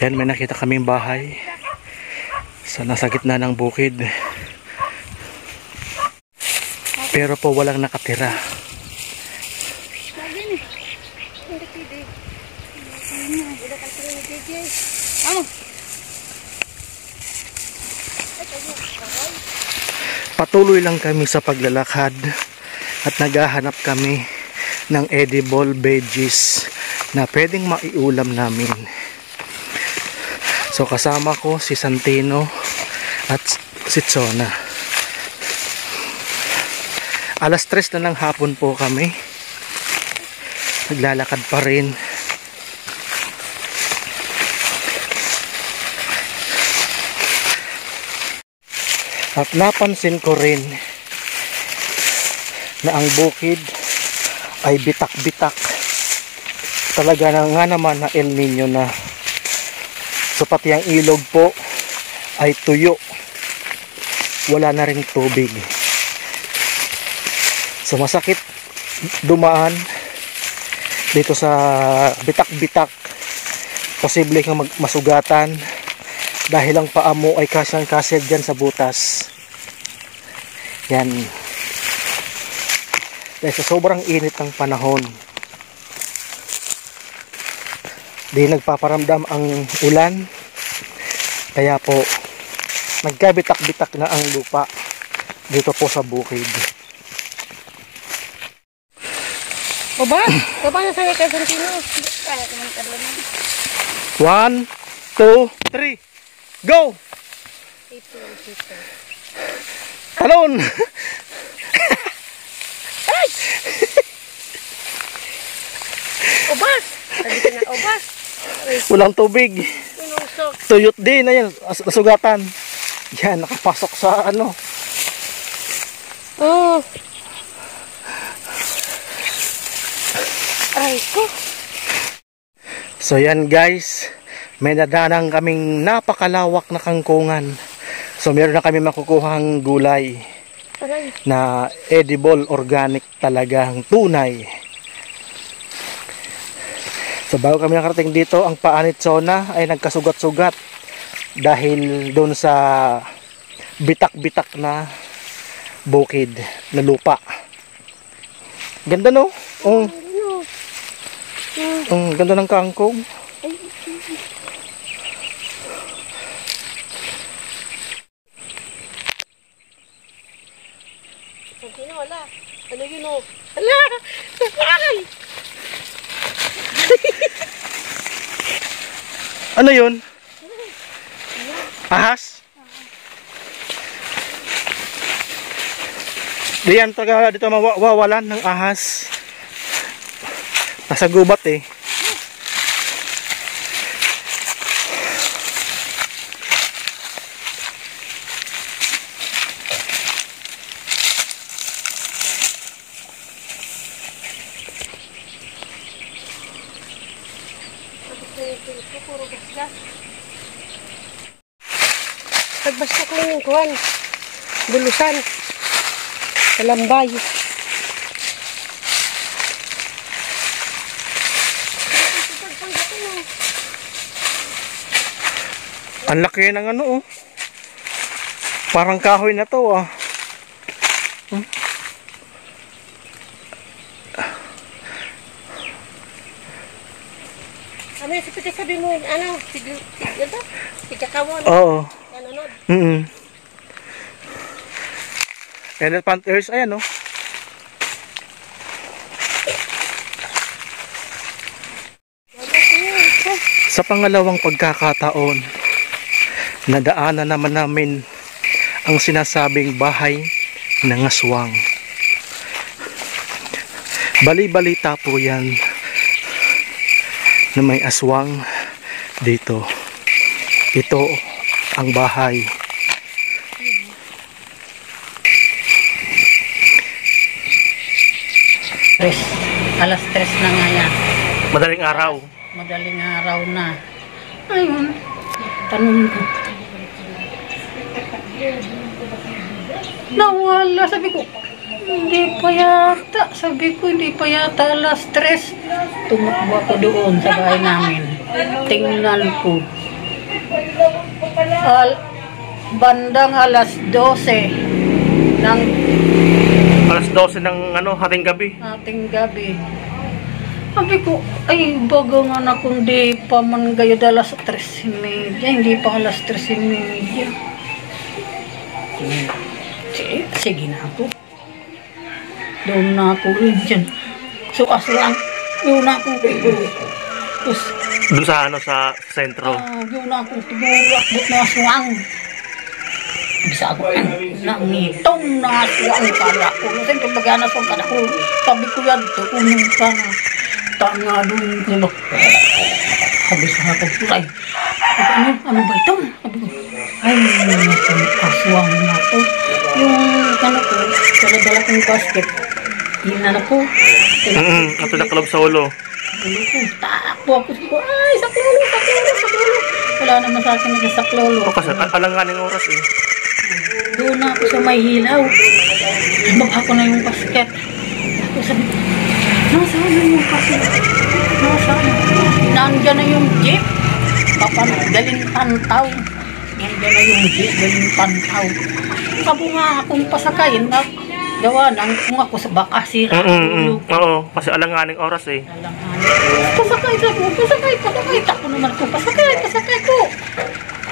Yan, may nakita kaming bahay sa nasa gitna ng bukid. Pero po walang nakatira. Patuloy lang kami sa paglalakad at naghahanap kami ng edible veggies na pwedeng maiulam namin. So kasama ko si Santino at si Tsona. Alas 3 na ng hapon po kami. Naglalakad pa rin. At napansin ko rin na ang bukid ay bitak-bitak. Talaga na nga naman na El Nino na. So pati ang ilog po ay tuyo. Wala na ring tubig. So masakit dumaan dito sa bitak-bitak. Posible kang masugatan dahil ang paa mo ay kasyang-kasya dyan sa butas. Yan. Dahil sa sobrang init ng panahon, di nagpaparamdam ang ulan. Kaya po nagkabitak-bitak na ang lupa dito po sa bukid. O ba? Paano sa kay Santino? 1, 2, 3. Go! Talon! Obas! Sabi ko na, obas! Walang tubig. Tuyot din na yan. Nasugatan. Yan, nakapasok sa ano. Oh. Ay ko. So yan guys. May nadanang kaming napakalawak na kangkungan. So meron na kami makukuhang gulay na edible, organic talagang tunay. So bago kami nakarating dito, ang paa ni Tsona ay nagkasugat-sugat dahil doon sa bitak-bitak na bukid na lupa. Ganda no? Ganda ng kangkong. Wala. Ano yun o? Hala! Ay! Ano yun? Ahas? Diyan talaga dito mawawalan ng ahas. Nasa gubat eh. Pagbasta ko yung kuwan. Bulusan. Kalambay. Ang laki ng ano oh. Parang kahoy na to ah. Ano yung sabi mo, ano, sigakawan? Oo. Nanonood? Elephant ears, ayan oh. Sa pangalawang pagkakataon, nadaanan naman namin ang sinasabing bahay ng aswang. Bali-balita po yan na may aswang dito. Ito ang bahay. Alas 3 na nga yan. Madaling araw. Madaling araw na. Ayun. Tanong ko. Nawala. Sabi ko, hindi pa yata. Sabi ko, hindi pa yata alas 3. Tumakbo ako doon sa bahay namin. Tingnan ko. Bandang alas 12 ng Alas 12 ng hating gabi. ating gabi. Sabi ko, ay baga nga na kundi pa man gayo alas 3:30. Hindi pa alas 3:30. Sige na ako. Doon na ako rin dyan. So aswang, doon na ako rin. Tapos, Doon sa sentro. doon na ako siguro akbot na aswang. Bisa ako nangitong na aswang pala ko. Siyempre maganas ang kada ko. Sabi ko yan, unong ka na. Tanga doon ko. Sabi sa ako, ay, ano ba ito? Sabi ko, ay, aswang na to. Yung ko, dala-dala kong basket. Yun na po. Ito na club sa ulo. Takbo ako. Ay, saklolo. Wala naman sa akin nagsaklolo. O kasi alanganing oras eh. Doon na ako sa may hilaw. Baka ko na yung basket. Ako sabi, nasaan na yung basket? Nasaan? Nandiyan na yung jeep. Daling pantaw. Nandiyan na yung jeep, daling pantaw. Sabi nga akong pasakayin na gawa nang kung ako sa baka sira. Oo, kasi alanganing oras eh. Pasakay ako. Tako naman ko. Pasakay ko.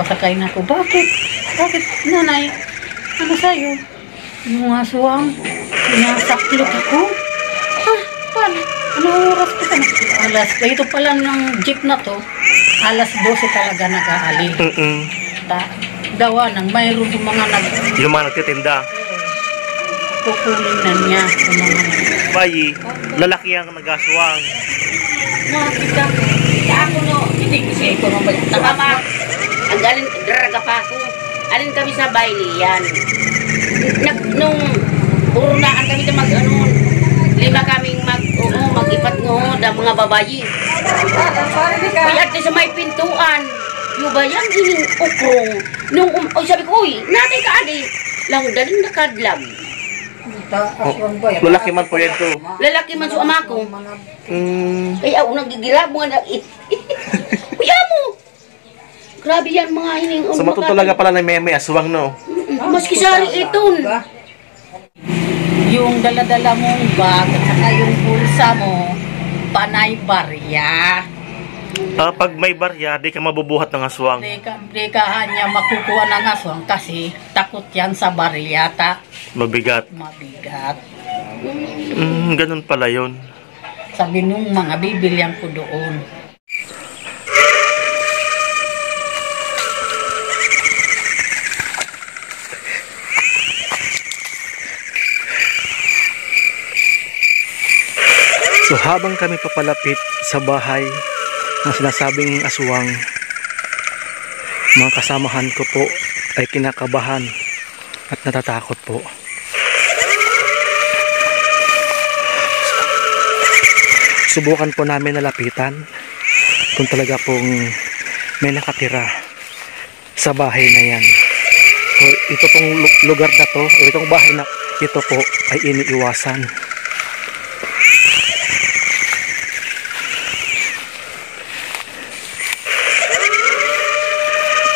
Pasakay na ako. Bakit, nanay? Ano sa'yo? Yung aswang, sinasaklot ako. Paano? Anong oras ko na? Ito pala ng jeep na to, alas 12 talaga nag-aali. Gawa nang mayroon yung mga Yung mga nagtitinda. kukunin na niya. Bayi, lalaki ang nag-aswang. Makita ako no, hindi kasi ito naman. Tama, ang galing, draga pa ako. Alin kami sa Bailian. Nung urunaan kami na lima kaming mag-ipat ng mga babayi. Kaya ito sa may pintuan, yung bayang gining ukrong. Nung, sabi ko, uy, natay ka adi. Lang daling nakadlag. Lalaki man po yan to. Lalaki man so ama ko. Ay, ako nagigilab mo na kuya mo. Grabe yan mga hining. So matutulaga pala na may aswang no? Maski sari iton. Yung dala-dala mong bag at saka yung bulsa mo, panay barya. Pag may barya, di ka mabubuhat ng aswang. Di ka niya makukuha ng aswang kasi takot yan sa barya. Mabigat. Ganun pala yun. Sabi nung mga bibilihan ko doon. So habang kami papalapit sa bahay ng sinasabing aswang, mga kasamahan ko po ay kinakabahan at natatakot po. Subukan po namin nalapitan kung talaga pong may nakatira sa bahay na yan. So ito pong lugar na to, o itong bahay na ito po ay iniiwasan.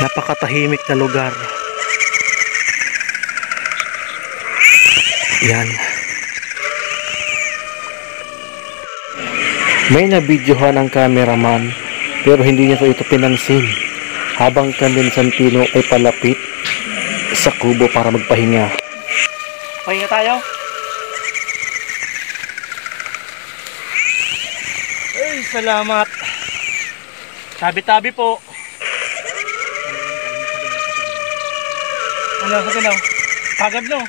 Napakatahimik na lugar. Yan. May nabidyohan ang cameraman pero hindi niya ito pinansin habang kami ni Santino ay palapit sa kubo para magpahinga. Pahinga tayo? Ay, salamat. Tabi-tabi po. Ano, sabi no? Pagod no?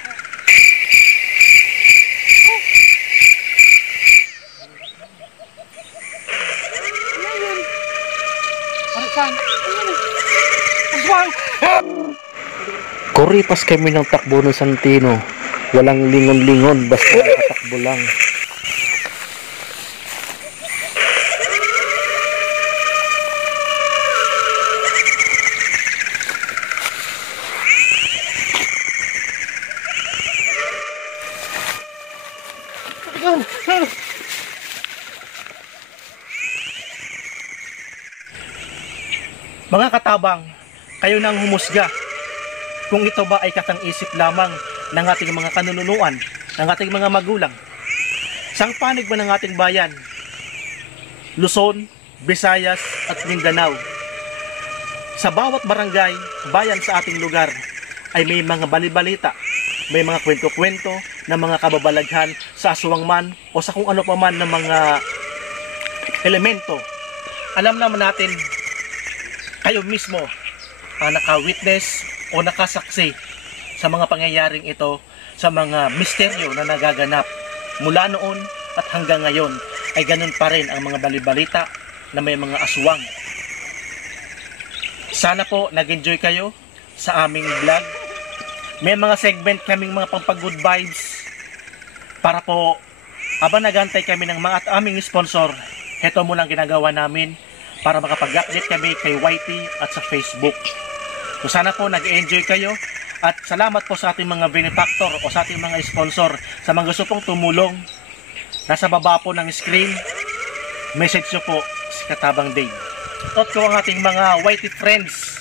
Ano saan? Aswang! Kuripas kami ng takbo ng Santino. Walang lingon-lingon, basta nakatakbo lang. Mga katabang, Kayo nang humusga kung ito ba ay katang-isip lamang ng ating mga kanununuan, ng ating mga magulang. Sang panig ba ng ating bayan, Luzon, Visayas at Mindanao, sa bawat barangay, bayan sa ating lugar ay may mga balibalita, may mga kwento-kwento ng mga kababalaghan sa aswang man o sa kung ano pa man ng mga elemento. Alam naman natin, kayo mismo ang naka-witness o nakasaksi sa mga pangyayaring ito, sa mga misteryo na nagaganap mula noon at hanggang ngayon ay ganun pa rin ang mga balibalita na may mga aswang. Sana po nag-enjoy kayo sa aming vlog. May mga segment kaming mga pampag-good vibes para po habang nagantay kami ng mga at aming sponsor, heto muna ang ginagawa namin para makapag-update kami kay YT at sa Facebook. So sana po nag-enjoy kayo at salamat po sa ating mga benefactor o sa ating mga sponsor sa mga gusto pong tumulong. Nasa baba po ng screen, message nyo po si Katabang Dave. At ko ang ating mga YT friends,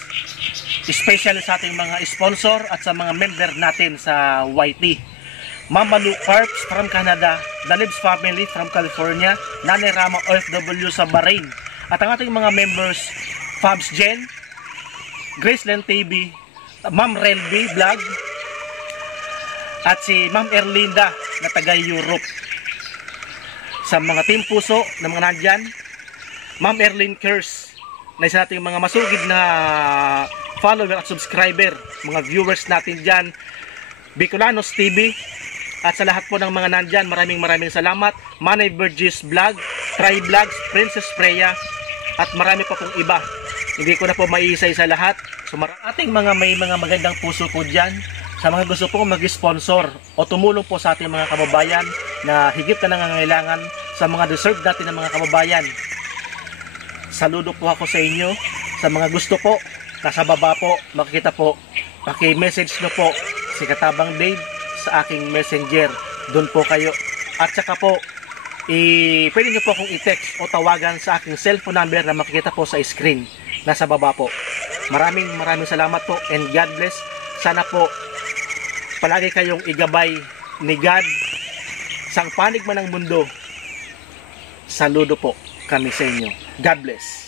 especially sa ating mga sponsor at sa mga member natin sa YT. Mama Lou Carps from Canada, The Libs Family from California, Nane Rama OFW sa Bahrain, at ang ating mga members, Fabs Jen, Graceland TV, Ma'am Relby Vlog, at si Ma'am Erlinda na taga Europe. Sa mga Team Puso na mga nandyan, Ma'am Erlyn Kers, na isa nating mga masugid na follower at subscriber, mga viewers natin dyan, Bicolanos TV, at sa lahat po ng mga nandyan, maraming salamat. Manay Burgess Vlog, Try Vlogs, Princess Freya, at marami pa pong iba. Hindi ko na po maiisay sa lahat. So ating may mga magandang puso po dyan sa mga gusto pong mag-sponsor o tumulong po sa ating mga kababayan na higit na nangangailangan, sa mga deserve natin ng mga kababayan. Saludo po ako sa inyo. Sa mga gusto po, nasa baba po, makikita po, paki-message nyo po si Katabang Dave sa aking messenger. Doon po kayo. At saka po, pwede nyo po akong i-text o tawagan sa aking cellphone number na makikita po sa screen. Nasa baba po. Maraming salamat po and God bless. Sana po palagi kayong igabay ni God sa panig man ng mundo. Saludo po kami sa inyo. God bless.